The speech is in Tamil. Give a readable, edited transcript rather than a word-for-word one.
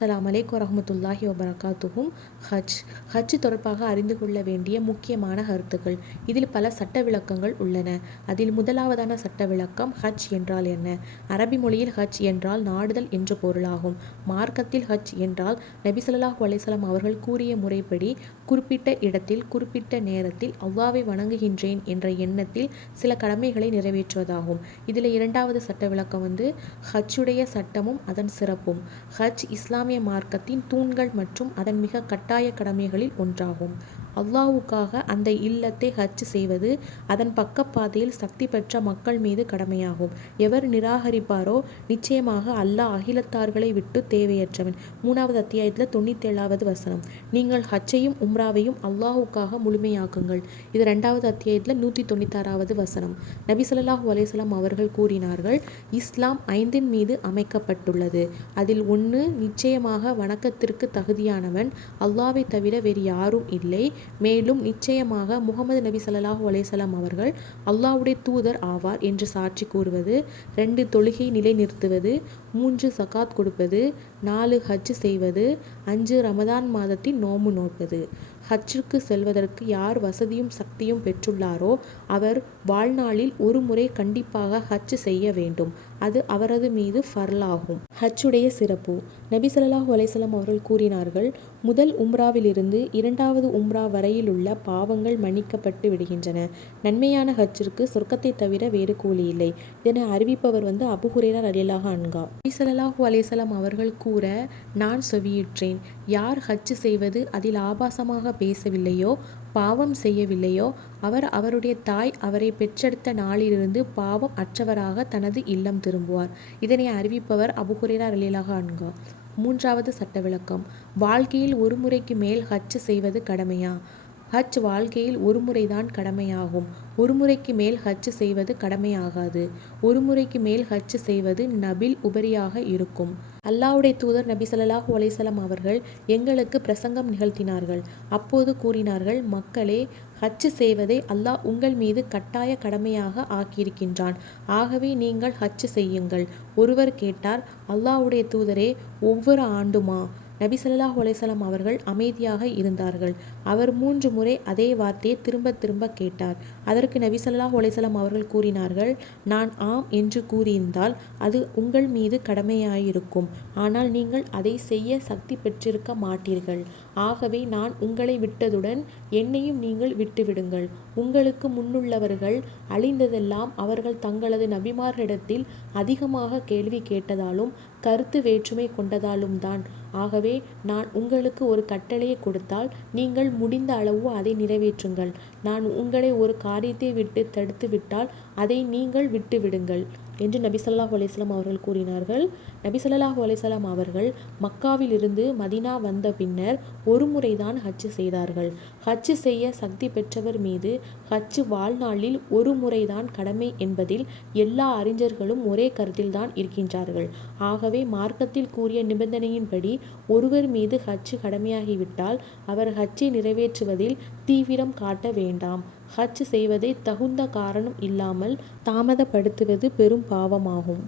அஸ்ஸலாமு அலைக்கும் வரஹ்மத்துல்லாஹி வபரகாத்துஹும். ஹஜ் தொடர்பாக அறிந்து கொள்ள வேண்டிய முக்கியமான கருத்துக்கள். இதில் பல சட்ட விளக்கங்கள் உள்ளன. அதில் முதலாவதான சட்ட விளக்கம், ஹஜ் என்றால் என்ன? அரபி மொழியில் ஹஜ் என்றால் நாடுதல் என்று பொருளாகும். மார்க்கத்தில் ஹஜ் என்றால் நபி ஸல்லல்லாஹு அலைஹி வஸல்லம் அவர்கள் கூறிய முறைப்படி குறிப்பிட்ட இடத்தில் குறிப்பிட்ட நேரத்தில் அல்லாஹ்வை வணங்குகின்றேன் என்ற எண்ணத்தில் சில கடமைகளை நிறைவேற்றுவதாகும். இதில் இரண்டாவது சட்ட விளக்கம் ஹஜ்ஜுடைய சட்டமும் அதன் சிறப்பும். ஹஜ் இஸ்லாமிய மார்க்கத்தின் தூண்கள் மற்றும் அதன் மிக கட்டாய கடமைகளில் ஒன்றாகும். அல்லாஹ்வுக்காக அந்த இல்லத்தை ஹஜ் செய்வது அதன் பக்கப்பாதையில் சக்தி பெற்ற மக்கள் மீது கடமையாகும். எவர் நிராகரிப்பாரோ நிச்சயமாக அல்லாஹ் அகிலத்தார்களை விட்டு தேவையற்றவன். 3வது அத்தியாயத்தில் 97வது வசனம். நீங்கள் ஹஜ்ஜையும் உம்ராவையும் அல்லாஹ்வுக்காக முழுமையாக்குங்கள். இது 2வது அத்தியாயத்தில் 196வது வசனம். நபி ஸல்லல்லாஹு அலைஹி வஸல்லம் அவர்கள் கூறினார்கள், இஸ்லாம் 5 மீது அமைக்கப்பட்டுள்ளது. அதில் 1, நிச்சயமாக வணக்கத்திற்கு தகுதியானவன் அல்லாஹ்வை தவிர வேறு யாரும் இல்லை. மேலும் நிச்சயமாக முஹம்மது நபி ஸல்லல்லாஹு அலைஹி வஸல்லம் அவர்கள் அல்லாஹ்வுடைய தூதர் ஆவார் என்று சாட்சி கூறுவது. 2, தொழுகை நிலைநிறுத்துவது. 3, ஸகாத் கொடுப்பது. 4, ஹஜ் செய்வது. 5, ரமதான் மாதத்தில் நோன்பு நோற்பது. ஹஜ்ஜுக்கு செல்வதற்கு யார் வசதியும் சக்தியும் பெற்றுள்ளாரோ அவர் வாழ்நாளில் ஒரு முறை கண்டிப்பாக ஹஜ் செய்ய வேண்டும். அது அவரது மீது ஃபர்லாகும். ஹஜ்ஜுடைய சிறப்பு. நபி ஸல்லல்லாஹு அலைஹி வஸல்லம் அவர்கள் கூறினார்கள், முதல் உம்ராவிலிருந்து 2வது உம்ரா வரையிலுள்ள பாவங்கள் மன்னிக்கப்பட்டு விடுகின்றன. நன்மையான ஹஜ்ஜிற்கு சொர்க்கத்தை தவிர வேறு கூலி இல்லை. இதனை அறிவிப்பவர் அபூ ஹுரைரா ரலியல்லாஹு அன்ஹு. நபி ஸல்லல்லாஹு அலைஹி வஸல்லம் அவர்கள் கூற, நான் செவியுற்றேன், யார் ஹஜ் செய்வது அதில் ஆபாசமாக பேசவில்லையோ பாவம் செய்யவில்லையோ அவர் அவருடைய தாய் அவரை பெற்றெடுத்த நாளிலிருந்து பாவம் அற்றவராக தனது இல்லம் திரும்புவார். இதனை அறிவிப்பவர் அபூ ஹுரைரா ரலியல்லாஹு அன்ஹு. 3வது சட்ட விளக்கம். வாழ்க்கையில் ஒரு முறைக்கு மேல் ஹஜ் செய்வது கடமையா? ஹஜ் வாழ்க்கையில் ஒரு முறைதான் கடமையாகும். ஒரு முறைக்கு மேல் ஹஜ் செய்வது கடமையாகாது. ஒரு முறைக்கு மேல் ஹஜ் செய்வது நபில் உபரியாக இருக்கும். அல்லாஹ்வுடைய தூதர் நபி ஸல்லல்லாஹு அலைஹி வஸல்லம் அவர்கள் எங்களுக்கு பிரசங்கம் நிகழ்த்தினார்கள். அப்போது கூறினார்கள், மக்களே, ஹஜ் செய்வதை அல்லாஹ் உங்கள் மீது கட்டாய கடமையாக ஆக்கியிருக்கின்றான். ஆகவே நீங்கள் ஹஜ் செய்யுங்கள். ஒருவர் கேட்டார், அல்லாஹ்வுடைய தூதரே, ஒவ்வொரு ஆண்டுமா? நபி ஸல்லல்லாஹு அலைஹி வஸல்லம் அவர்கள் அமைதியாக இருந்தார்கள். அவர் 3 முறை அதே வார்த்தையை திரும்ப திரும்ப கேட்டார். அதற்கு நபி ஸல்லல்லாஹு அலைஹி வஸல்லம் அவர்கள் கூறினார்கள், நான் ஆம் என்று கூறியிருந்தால் அது உங்கள் மீது கடமையாயிருக்கும். ஆனால் நீங்கள் அதை செய்ய சக்தி பெற்றிருக்க மாட்டீர்கள். ஆகவே நான் உங்களை விட்டதுடன் என்னையும் நீங்கள் விட்டுவிடுங்கள். உங்களுக்கு முன்னுள்ளவர்கள் அழிந்ததெல்லாம் அவர்கள் தங்களது நபிமார்களிடத்தில் அதிகமாக கேள்வி கேட்டதாலும் கருத்து வேற்றுமை கொண்டதாலும் தான். ஆகவே நான் உங்களுக்கு ஒரு கட்டளையை கொடுத்தால் நீங்கள் முடிந்த அளவு அதை நிறைவேற்றுங்கள். நான் உங்களை ஒரு காரியத்தை விட்டு தடுத்து விட்டால் அதை நீங்கள் விட்டுவிடுங்கள் என்று நபி ஸல்லல்லாஹு அலைஹி வஸல்லம் அவர்கள் கூறினார்கள். நபி ஸல்லல்லாஹு அலைஹி வஸல்லம் அவர்கள் மக்காவிலிருந்து மதீனா வந்த பின்னர் ஒரு முறைதான் ஹஜ் செய்தார்கள். ஹஜ் செய்ய சக்தி பெற்றவர் மீது ஹஜ் வாழ்நாளில் ஒரு முறைதான் கடமை என்பதில் எல்லா அறிஞர்களும் ஒரே கருத்தில்தான் இருக்கின்றார்கள். ஆகவே மார்க்கத்தில் கூறிய நிபந்தனையின்படி ஒருவர் மீது ஹஜ் கடமையாகிவிட்டால் அவர் ஹஜ்ஜை நிறைவேற்றுவதில் தீவிரம் காட்ட வேண்டாம். ஹஜ் செய்வதை தகுந்த காரணம் இல்லாமல் தாமதப்படுத்துவது பெரும் பாவமாகும்.